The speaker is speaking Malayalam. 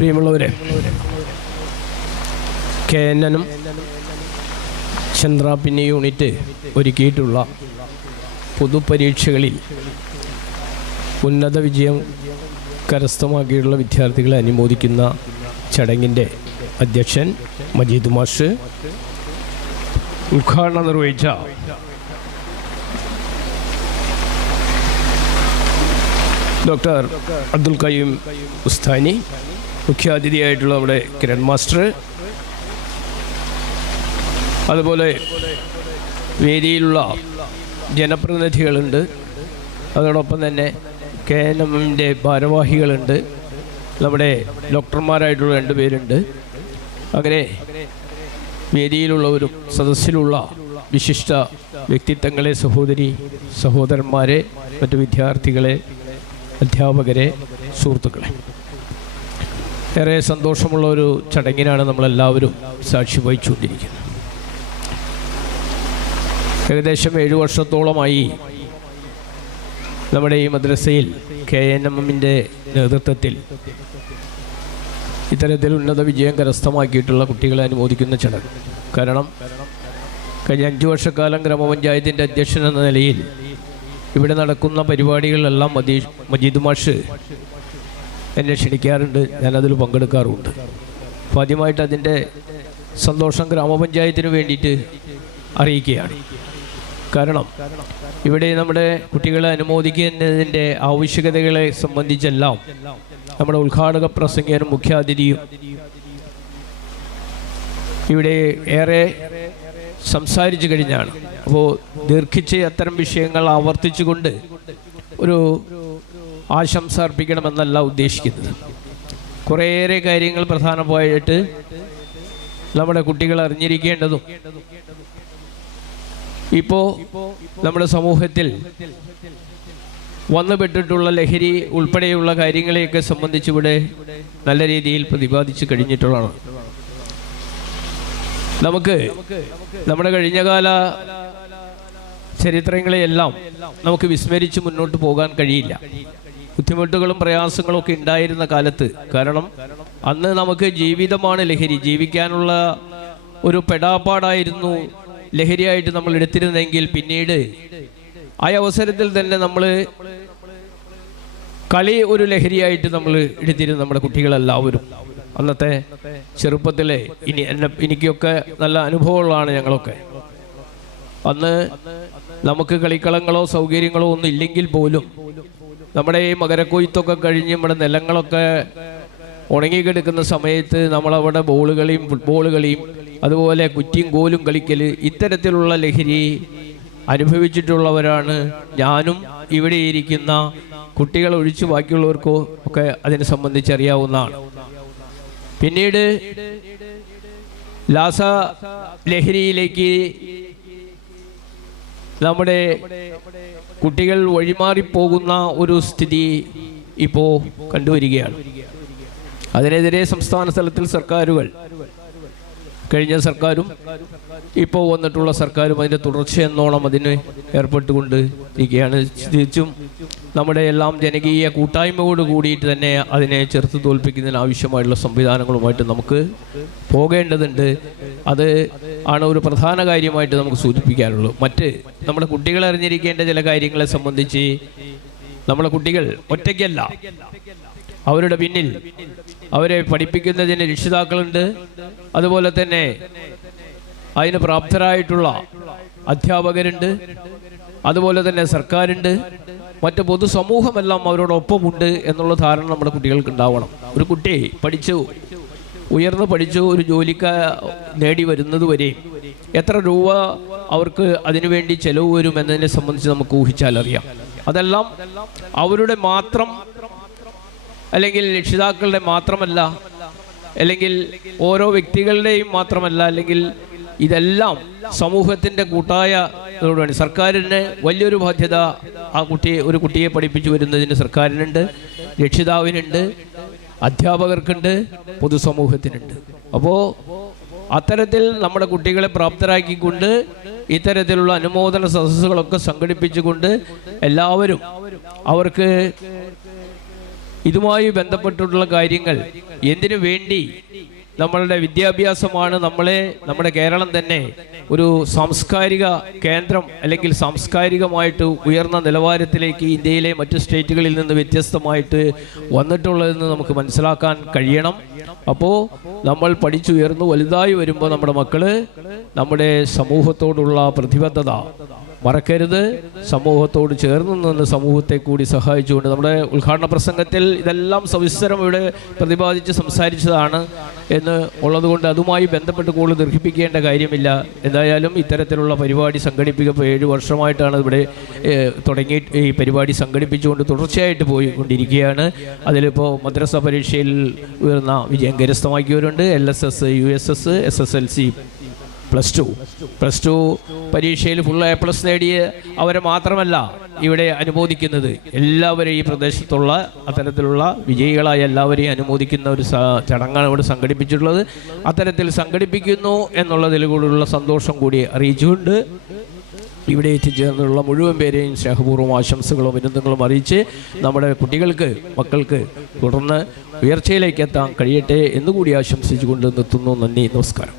പ്രിയമുള്ളവരെ, കേനനും ചന്ദ്രാപിന്നി യൂണിറ്റ് ഒരുക്കിയിട്ടുള്ള പൊതുപരീക്ഷകളിൽ ഉന്നത വിജയം കരസ്ഥമാക്കിയിട്ടുള്ള വിദ്യാർത്ഥികളെ അനുമോദിക്കുന്ന ചടങ്ങിൻ്റെ അധ്യക്ഷൻ മജീദ് മാഷ് ഉദ്ഘാടനം നിർവഹിച്ച ഡോക്ടർ അബ്ദുൽ ഖയ്യൂം ഉസ്താനി, മുഖ്യാതിഥിയായിട്ടുള്ള നമ്മുടെ കിരൺ മാസ്റ്റർ, അതുപോലെ വേദിയിലുള്ള ജനപ്രതിനിധികളുണ്ട്, അതോടൊപ്പം തന്നെ KNMൻ്റെ ഭാരവാഹികളുണ്ട്, നമ്മുടെ ഡോക്ടർമാരായിട്ടുള്ള 2 പേരുണ്ട്. അങ്ങനെ വേദിയിലുള്ളവരും സദസ്സിലുള്ള വിശിഷ്ട വ്യക്തിത്വങ്ങളെ, സഹോദരന്മാരെ, മറ്റു വിദ്യാർത്ഥികളെ, അധ്യാപകരെ, സുഹൃത്തുക്കളെ, ഏറെ സന്തോഷമുള്ള ഒരു ചടങ്ങിനാണ് നമ്മളെല്ലാവരും സാക്ഷി വഹിച്ചുകൊണ്ടിരിക്കുന്നത്. ഏകദേശം 7 വർഷത്തോളമായി നമ്മുടെ ഈ മദ്രസയിൽ KNMൻ്റെ നേതൃത്വത്തിൽ ഇത്തരത്തിൽ ഉന്നത വിജയം കരസ്ഥമാക്കിയിട്ടുള്ള കുട്ടികളെ അനുമോദിക്കുന്ന ചടങ്ങ്. കാരണം കഴിഞ്ഞ 5 വർഷക്കാലം ഗ്രാമപഞ്ചായത്തിൻ്റെ അധ്യക്ഷൻ എന്ന നിലയിൽ ഇവിടെ നടക്കുന്ന പരിപാടികളിലെല്ലാം മജീദ് മാഷ് എന്നെ ക്ഷണിക്കാറുണ്ട്, ഞാനതിൽ പങ്കെടുക്കാറുമുണ്ട്. അപ്പോൾ ആദ്യമായിട്ട് അതിൻ്റെ സന്തോഷം ഗ്രാമപഞ്ചായത്തിന് വേണ്ടിയിട്ട് അറിയിക്കുകയാണ്. കാരണം ഇവിടെ നമ്മുടെ കുട്ടികളെ അനുമോദിക്കുന്നതിൻ്റെ ആവശ്യകതകളെ സംബന്ധിച്ചെല്ലാം നമ്മുടെ ഉദ്ഘാടക പ്രസംഗനും മുഖ്യാതിഥിയും ഇവിടെ ഏറെ സംസാരിച്ചു കഴിഞ്ഞാണ്. അപ്പോൾ ദീർഘിച്ച് അത്തരം വിഷയങ്ങൾ ആവർത്തിച്ചുകൊണ്ട് ഒരു ആശംസ അർപ്പിക്കണമെന്നല്ല ഉദ്ദേശിക്കുന്നത്. കുറേയേറെ കാര്യങ്ങൾ പ്രധാനമായിട്ട് നമ്മുടെ കുട്ടികൾ അറിഞ്ഞിരിക്കേണ്ടതും ഇപ്പോൾ നമ്മുടെ സമൂഹത്തിൽ വന്നുപെട്ടിട്ടുള്ള ലഹരി ഉൾപ്പെടെയുള്ള കാര്യങ്ങളെയൊക്കെ സംബന്ധിച്ചിവിടെ നല്ല രീതിയിൽ പ്രതിപാദിച്ചു കഴിഞ്ഞിട്ടുള്ളതാണ്. നമുക്ക് നമ്മുടെ കഴിഞ്ഞകാല ചരിത്രങ്ങളെയെല്ലാം നമുക്ക് വിസ്മരിച്ച് മുന്നോട്ട് പോകാൻ കഴിയില്ല. ബുദ്ധിമുട്ടുകളും പ്രയാസങ്ങളും ഒക്കെ ഉണ്ടായിരുന്ന കാലത്ത്, കാരണം അന്ന് നമുക്ക് ജീവിതമാണ് ലഹരി, ജീവിക്കാനുള്ള ഒരു പെടാപ്പാടായിരുന്നു ലഹരിയായിട്ട് നമ്മൾ എടുത്തിരുന്നെങ്കിൽ പിന്നീട് ആ അവസരത്തിൽ തന്നെ നമ്മൾ കളി ഒരു ലഹരിയായിട്ട് നമ്മൾ എടുത്തിരുന്നു. നമ്മുടെ കുട്ടികളെല്ലാവരും അന്നത്തെ ചെറുപ്പത്തിലെ എനിക്കൊക്കെ നല്ല അനുഭവമുള്ളതാണ്. ഞങ്ങളൊക്കെ അന്ന് നമുക്ക് കളിക്കളങ്ങളോ സൗകര്യങ്ങളോ ഒന്നും ഇല്ലെങ്കിൽ പോലും നമ്മുടെ ഈ മകരക്കൊയ്ത്തൊക്കെ കഴിഞ്ഞ് നമ്മുടെ നിലങ്ങളൊക്കെ ഉണങ്ങിക്കിടക്കുന്ന സമയത്ത് നമ്മളവിടെ ബോൾ കളിയും ഫുട്ബോൾ കളിയും അതുപോലെ കുറ്റിയും കോലും കളിക്കൽ, ഇത്തരത്തിലുള്ള ലഹരി അനുഭവിച്ചിട്ടുള്ളവരാണ് ഞാനും ഇവിടെ ഇരിക്കുന്ന കുട്ടികൾ ഒഴിച്ച് ബാക്കിയുള്ളവർക്കോ ഒക്കെ അതിനെ സംബന്ധിച്ചറിയാവുന്നതാണ്. പിന്നീട് ലാസ ലഹരിയിലേക്ക് നമ്മുടെ കുട്ടികൾ വഴിമാറിപ്പോകുന്ന ഒരു സ്ഥിതി ഇപ്പോൾ കണ്ടുവരികയാണ്. അതിനെതിരെ സംസ്ഥാന തലത്തിൽ സർക്കാരുകൾ, കഴിഞ്ഞ സർക്കാരും ഇപ്പോൾ വന്നിട്ടുള്ള സർക്കാരും അതിൻ്റെ തുടർച്ചയെന്നോണം അതിന് ഏർപ്പെട്ടുകൊണ്ട് ഇരിക്കുകയാണ്. തിരിച്ചും നമ്മുടെ എല്ലാം ജനകീയ കൂട്ടായ്മയോട് കൂടിയിട്ട് തന്നെ അതിനെ ചെറുത്ത് തോൽപ്പിക്കുന്നതിന് ആവശ്യമായിട്ടുള്ള സംവിധാനങ്ങളുമായിട്ട് നമുക്ക് പോകേണ്ടതുണ്ട്. അത് ആണ് ഒരു പ്രധാന കാര്യമായിട്ട് നമുക്ക് സൂചിപ്പിക്കാനുള്ളൂ. മറ്റ് നമ്മുടെ കുട്ടികൾ അറിഞ്ഞിരിക്കേണ്ട ചില കാര്യങ്ങളെ സംബന്ധിച്ച് നമ്മുടെ കുട്ടികൾ ഒറ്റയ്ക്കല്ല, അവരുടെ പിന്നിൽ അവരെ പഠിപ്പിക്കുന്നതിന് രക്ഷിതാക്കളുണ്ട്, അതുപോലെ തന്നെ അതിന് പ്രാപ്തരായിട്ടുള്ള അധ്യാപകരുണ്ട്, അതുപോലെ തന്നെ സർക്കാരുണ്ട്, മറ്റ് പൊതുസമൂഹമെല്ലാം അവരോടൊപ്പമുണ്ട് എന്നുള്ള ധാരണ നമ്മുടെ കുട്ടികൾക്ക് ഉണ്ടാവണം. ഒരു കുട്ടി ഉയർന്നു പഠിച്ചു ഒരു ജോലിക്ക് നേടി വരുന്നത് വരെ എത്ര രൂപ അവർക്ക് അതിനുവേണ്ടി ചെലവ് വരും എന്നതിനെ സംബന്ധിച്ച് നമുക്ക് ഊഹിച്ചാൽ അറിയാം. അതെല്ലാം അവരുടെ മാത്രം അല്ലെങ്കിൽ രക്ഷിതാക്കളുടെ മാത്രമല്ല, അല്ലെങ്കിൽ ഓരോ വ്യക്തികളുടെയും മാത്രമല്ല, അല്ലെങ്കിൽ ഇതെല്ലാം സമൂഹത്തിൻ്റെ കൂട്ടായ ഇതോടുകൂടി സർക്കാരിന് വലിയൊരു ബാധ്യത ഒരു കുട്ടിയെ പഠിപ്പിച്ചു വരുന്നതിന് സർക്കാരിനുണ്ട്, രക്ഷിതാവിനുണ്ട്, അധ്യാപകർക്കുണ്ട്, പൊതുസമൂഹത്തിനുണ്ട്. അപ്പോൾ അത്തരത്തിൽ നമ്മുടെ കുട്ടികളെ പ്രാപ്തരാക്കിക്കൊണ്ട് ഇത്തരത്തിലുള്ള അനുമോദന സദസ്സുകളൊക്കെ സംഘടിപ്പിച്ചുകൊണ്ട് എല്ലാവരും അവർക്ക് ഇതുമായി ബന്ധപ്പെട്ടിട്ടുള്ള കാര്യങ്ങൾ എന്തിനു വേണ്ടി നമ്മളുടെ വിദ്യാഭ്യാസമാണ് നമ്മുടെ കേരളം തന്നെ ഒരു സാംസ്കാരിക കേന്ദ്രം അല്ലെങ്കിൽ സാംസ്കാരികമായിട്ട് ഉയർന്ന നിലവാരത്തിലേക്ക് ഇന്ത്യയിലെ മറ്റു സ്റ്റേറ്റുകളിൽ നിന്ന് വ്യത്യസ്തമായിട്ട് വന്നിട്ടുള്ളതെന്ന് നമുക്ക് മനസ്സിലാക്കാൻ കഴിയണം. അപ്പോൾ നമ്മൾ പഠിച്ചുയർന്നു വലുതായി വരുമ്പോൾ നമ്മുടെ മക്കള് നമ്മുടെ സമൂഹത്തോടുള്ള പ്രതിബദ്ധത മറക്കരുത്. സമൂഹത്തോട് ചേർന്ന് നിന്ന് സമൂഹത്തെ കൂടി സഹായിച്ചുകൊണ്ട് നമ്മുടെ ഉദ്ഘാടന പ്രസംഗത്തിൽ ഇതെല്ലാം സവിസ്തരം ഇവിടെ പ്രതിപാദിച്ച് സംസാരിച്ചതാണ് എന്ന് ഉള്ളതുകൊണ്ട് അതുമായി ബന്ധപ്പെട്ട് കൂടുതൽ ദീർഘിപ്പിക്കേണ്ട കാര്യമില്ല. എന്തായാലും ഇത്തരത്തിലുള്ള പരിപാടി സംഘടിപ്പിക്കപ്പോൾ 7 വർഷമായിട്ടാണ് ഇവിടെ ഈ പരിപാടി സംഘടിപ്പിച്ചുകൊണ്ട് തുടർച്ചയായിട്ട് പോയിക്കൊണ്ടിരിക്കുകയാണ്. അതിലിപ്പോൾ മദ്രസ പരീക്ഷയിൽ ഉയർന്ന വിജയം കരസ്ഥമാക്കിയവരുണ്ട്. LSS, USS, SSLC, plus two പരീക്ഷയിൽ ഫുൾ A+ നേടിയ അവരെ മാത്രമല്ല ഇവിടെ അനുമോദിക്കുന്നത്, എല്ലാവരെയും ഈ പ്രദേശത്തുള്ള അത്തരത്തിലുള്ള വിജയികളായ എല്ലാവരെയും അനുമോദിക്കുന്ന ഒരു ചടങ്ങാണ് ഇവിടെ സംഘടിപ്പിച്ചിട്ടുള്ളത്. അത്തരത്തിൽ സംഘടിപ്പിക്കുന്നു എന്നുള്ളതിൽ കൂടിയുള്ള സന്തോഷം കൂടി അറിയിച്ചുകൊണ്ട് ഇവിടെ എത്തിച്ചേർന്നുള്ള മുഴുവൻ പേരെയും സ്നേഹപൂർവ്വം ആശംസകളും അഭിനന്ദനങ്ങളും അറിയിച്ച് നമ്മുടെ മക്കൾക്ക് തുടർന്ന് ഉയർച്ചയിലേക്ക് എത്താൻ കഴിയട്ടെ എന്നുകൂടി ആശംസിച്ചുകൊണ്ട് നിർത്തുന്നു. നന്ദി, നമസ്കാരം.